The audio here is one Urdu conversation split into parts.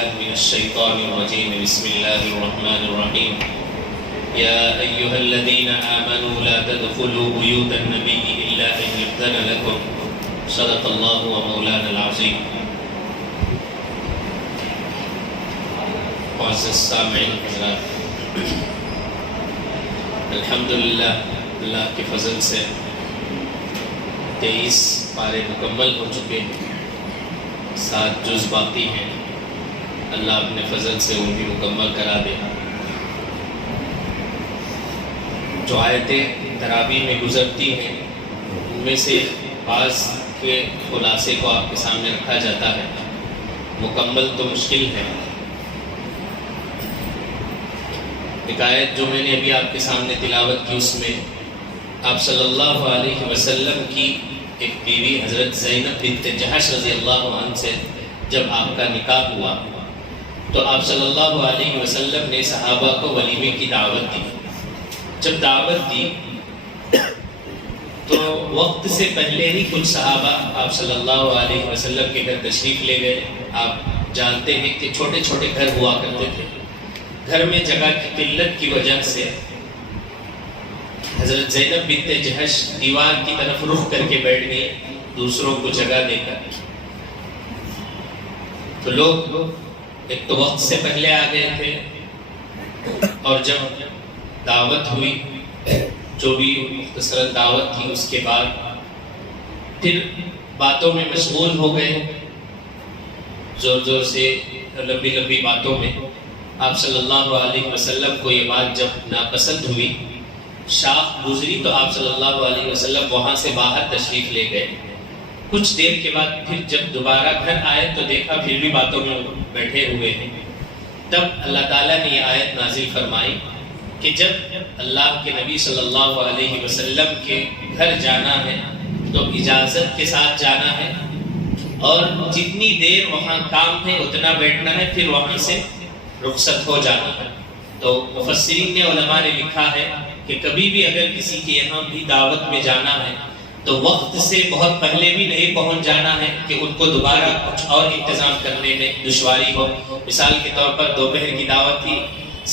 بالله من الشيطان الرجيم بسم الله الرحمن الرحيم يا أيها الذين آمنوا لا تدخلوا بيوت النبي إلا أن يؤذن لكم صدق الله ومولانا العظيم. معزز سامعین حضرات، الحمدللہ اللہ کے فضل سے 23 پارے مکمل ہو چکے ہیں، 7 جز باقی ہیں. اللہ اپنے فضل سے ان بھی مکمل کرا دے. جو آیتیں تراویح میں گزرتی ہیں ان میں سے بعض کے خلاصے کو آپ کے سامنے رکھا جاتا ہے. مکمل تو مشکل ہے. ایک آیت جو میں نے ابھی آپ کے سامنے تلاوت کی، اس میں آپ صلی اللہ علیہ وسلم کی ایک بیوی حضرت زینب بنت جحش رضی اللہ عنہ سے جب آپ کا نکاح ہوا تو آپ صلی اللہ علیہ وسلم نے صحابہ کو ولیمے کی دعوت دی. جب دعوت دی تو وقت سے پہلے ہی کچھ صحابہ آپ صلی اللہ علیہ وسلم کے گھر تشریف لے گئے. آپ جانتے ہیں کہ چھوٹے چھوٹے گھر ہوا کرتے تھے. گھر میں جگہ کی قلت کی وجہ سے حضرت زینب بنت جحش دیوار کی طرف رخ کر کے بیٹھ گئی دوسروں کو جگہ دے کر. تو لوگ ایک تو وقت سے پہلے آ گئے تھے، اور جب دعوت ہوئی جو بھی مختصراً دعوت تھی اس کے بعد پھر باتوں میں مشغول ہو گئے، زور زور سے لمبی لمبی باتوں میں. آپ صلی اللہ علیہ وسلم کو یہ بات جب ناپسند ہوئی، شاخ گزری تو آپ صلی اللہ علیہ وسلم وہاں سے باہر تشریف لے گئے. کچھ دیر کے بعد پھر جب دوبارہ گھر آئے تو دیکھا پھر بھی باتوں میں بیٹھے ہوئے ہیں. تب اللہ تعالیٰ نے یہ آیت نازل فرمائی کہ جب اللہ کے نبی صلی اللہ علیہ وسلم کے گھر جانا ہے تو اجازت کے ساتھ جانا ہے، اور جتنی دیر وہاں کام ہے اتنا بیٹھنا ہے، پھر وہاں سے رخصت ہو جانا ہے. تو مفسرین نے علماء نے لکھا ہے کہ کبھی بھی اگر کسی کے یہاں بھی دعوت میں جانا ہے تو وقت سے بہت پہلے بھی نہیں پہنچ جانا ہے کہ ان کو دوبارہ کچھ اور انتظام کرنے میں دشواری ہو. مثال کے طور پر دوپہر کی دعوت تھی،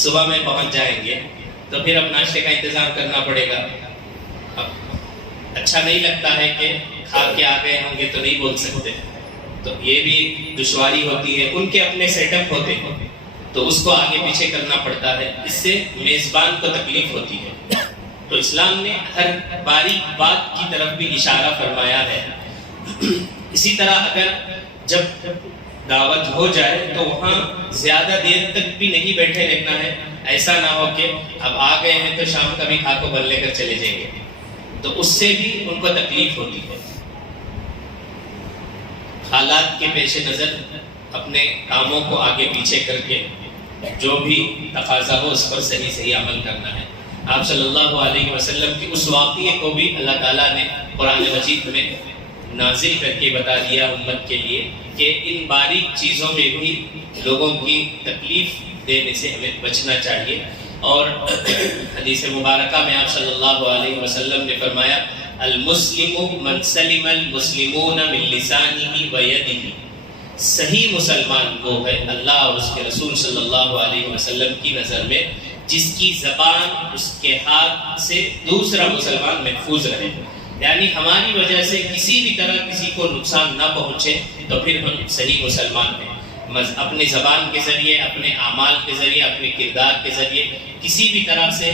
صبح میں پہنچ جائیں گے تو پھر اب ناشتے کا انتظام کرنا پڑے گا. اب اچھا نہیں لگتا ہے کہ کھا کے آ گئے ہوں گے تو نہیں بول سکتے، تو یہ بھی دشواری ہوتی ہے. ان کے اپنے سیٹ اپ ہوتے ہیں تو اس کو آگے پیچھے کرنا پڑتا ہے، اس سے میزبان کو تکلیف ہوتی ہے. تو اسلام نے ہر باریک بات کی طرف بھی اشارہ فرمایا ہے. اسی طرح اگر جب دعوت ہو جائے تو وہاں زیادہ دیر تک بھی نہیں بیٹھے رہنا ہے. ایسا نہ ہو کہ اب آ گئے ہیں تو شام کا بھی کھا کو بن لے کر چلے جائیں گے، تو اس سے بھی ان کو تکلیف ہوتی ہے. حالات کے پیش نظر اپنے کاموں کو آگے پیچھے کر کے جو بھی تقاضا ہو اس پر صحیح صحیح عمل کرنا ہے. آپ صلی اللہ علیہ وسلم کی اس واقعے کو بھی اللہ تعالیٰ نے قرآن مجید میں نازل کر کے بتا دیا امت کے لیے کہ ان باریک چیزوں میں بھی لوگوں کی تکلیف دینے سے ہمیں بچنا چاہیے. اور حدیث مبارکہ میں آپ صلی اللہ علیہ وسلم نے فرمایا المسلم من سلم المسلمون من لسانه ویدہ. صحیح مسلمان وہ ہے اللہ اور اس کے رسول صلی اللہ علیہ وسلم کی نظر میں جس کی زبان اس کے ہاتھ سے دوسرا مسلمان محفوظ رہے. یعنی ہماری وجہ سے کسی بھی طرح کسی کو نقصان نہ پہنچے تو پھر ہم صحیح مسلمان ہیں. اپنے زبان کے ذریعے، اپنے اعمال کے ذریعے، اپنے کردار کے ذریعے کسی بھی طرح سے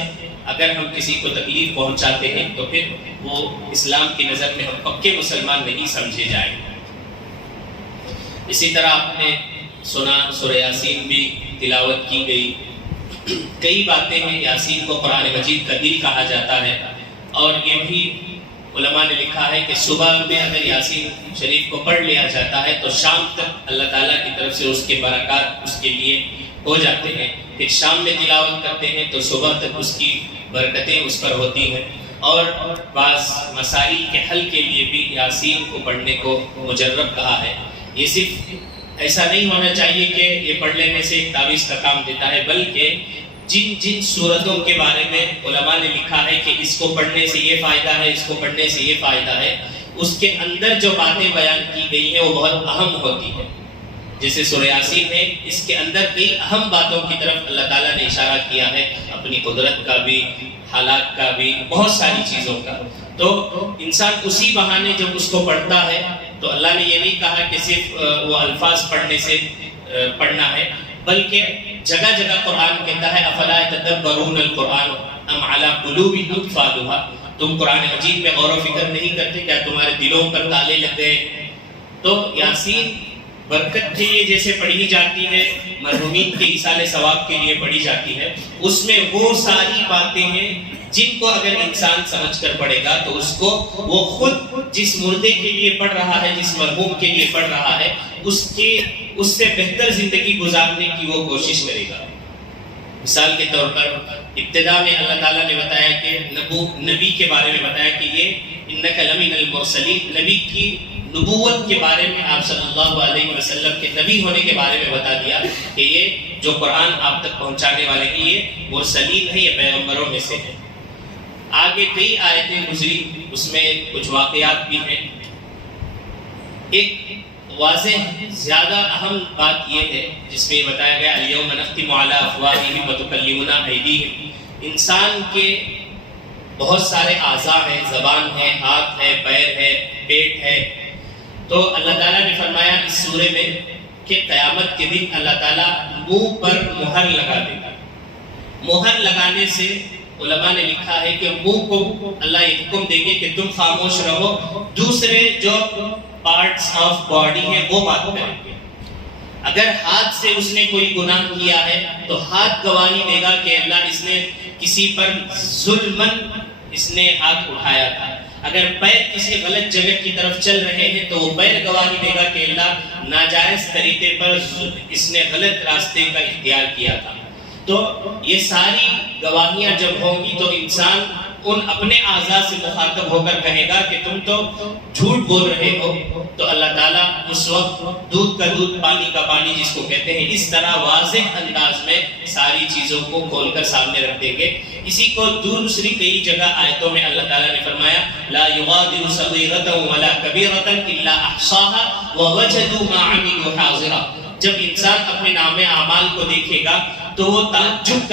اگر ہم کسی کو تکلیف پہنچاتے ہیں تو پھر وہ اسلام کی نظر میں ہم پکے مسلمان نہیں سمجھے جائیں. اسی طرح آپ نے سنا سورہ یاسین بھی تلاوت کی گئی. کئی باتیں ہیں. یاسین کو قرآن مجید کا دل کہا جاتا ہے، اور یہ بھی علماء نے لکھا ہے کہ صبح میں اگر یاسین شریف کو پڑھ لیا جاتا ہے تو شام تک اللہ تعالیٰ کی طرف سے اس کے برکات اس کے لیے ہو جاتے ہیں. پھر شام میں تلاوت کرتے ہیں تو صبح تک اس کی برکتیں اس پر ہوتی ہیں. اور بعض مسائل کے حل کے لیے بھی یاسین کو پڑھنے کو مجرب کہا ہے. یہ صرف ایسا نہیں ہونا چاہیے کہ یہ پڑھ لینے سے ایک تعویذ کا کام دیتا ہے، بلکہ جن جن صورتوں کے بارے میں علماء نے لکھا ہے کہ اس کو پڑھنے سے یہ فائدہ ہے، اس کو پڑھنے سے یہ فائدہ ہے، اس کے اندر جو باتیں بیان کی گئی ہیں وہ بہت اہم ہوتی ہے. جیسے سورہ یاسین ہے، اس کے اندر کئی اہم باتوں کی طرف اللہ تعالیٰ نے اشارہ کیا ہے، اپنی قدرت کا بھی، حالات کا بھی، بہت ساری چیزوں کا. تو انسان اسی بہانے جب اس کو پڑھتا ہے تو اللہ نے یہ نہیں کہا کہ صرف وہ الفاظ پڑھنے سے پڑھنا ہے، بلکہ جگہ جگہ قرآن کہتا ہے افلا یتدبرون القرآن ام علی قلوب اقفالها، تم قرآن مجید میں غور و فکر نہیں کرتے، کیا تمہارے دلوں پر تالے لگ گئے؟ تو یاسین برکت کے لیے جیسے پڑھی جاتی ہے، مرحومین کے ایصال ثواب کے لیے پڑھی جاتی ہے، اس میں وہ ساری باتیں ہیں جن کو اگر انسان سمجھ کر پڑھے گا تو اس کو وہ خود جس مردے کے لیے پڑھ رہا ہے، جس مرحوم کے لیے پڑھ رہا ہے، اس سے بہتر زندگی گزارنے کی وہ کوشش کرے گا. مثال کے طور پر ابتدا میں اللہ تعالیٰ نے بتایا کہ نبی کے بارے میں بتایا کہ یہ انک لمن المرسلین، نبی کی نبوت کے بارے میں، آپ صلی اللہ علیہ وسلم کے نبی ہونے کے بارے میں بتا دیا کہ یہ جو قرآن آپ تک پہنچانے والے ہیں یہ مرسلین ہے، یہ پیغمبروں میں سے ہے. آگے کئی آیتیں گزری، اس میں کچھ واقعات بھی ہیں. ایک واضح زیادہ اہم بات یہ ہے جس میں بتایا گیا الیوم نختم علی افواہہم وتکلمنا ایدیہم. انسان کے بہت سارے اعضاء ہیں، زبان ہے، ہاتھ ہے، پیر ہے، پیٹ ہے. تو اللہ تعالیٰ نے فرمایا اس سورے میں کہ قیامت کے دن اللہ تعالیٰ منہ پر مہر لگا دے گا. مہر لگانے سے علماء نے لکھا ہے کہ منہ کو اللہ یہ حکم دیں گے کہ تم خاموش رہو، دوسرے جو پارٹس آف باڈی ہیں وہ بات کریں گے. اگر ہاتھ سے اس نے کوئی گناہ کیا ہے تو ہاتھ گواہی دے گا کہ اللہ اس نے کسی پر ظلمن اس نے ہاتھ اٹھایا تھا. اگر پیر کسی غلط جگہ کی طرف چل رہے ہیں تو وہ پیر گواہی دے گا کہ اللہ ناجائز طریقے پر اس نے غلط راستے کا اختیار کیا تھا. تو یہ ساری گواہیاں جب ہوں گی تو انسان ان اپنے اعضاء سے مخاطب ہو کر کہے گا کہ تم تو جھوٹ بول رہے ہو. تو اللہ تعالیٰ اس وقت دودھ کا دودھ پانی کا پانی جس کو کہتے ہیں اس طرح واضح انداز میں ساری چیزوں کو کھول کر سامنے رکھ دیں گے. اسی کو دوسری کئی جگہ آیتوں میں اللہ تعالیٰ نے فرمایا لا یغادر صغیرۃ ولا کبیرۃ الا احصاها ووجدوا ما عملوا حاضرا. جب انسان اپنے نام اعمال کو دیکھے گا تو وہ تعجب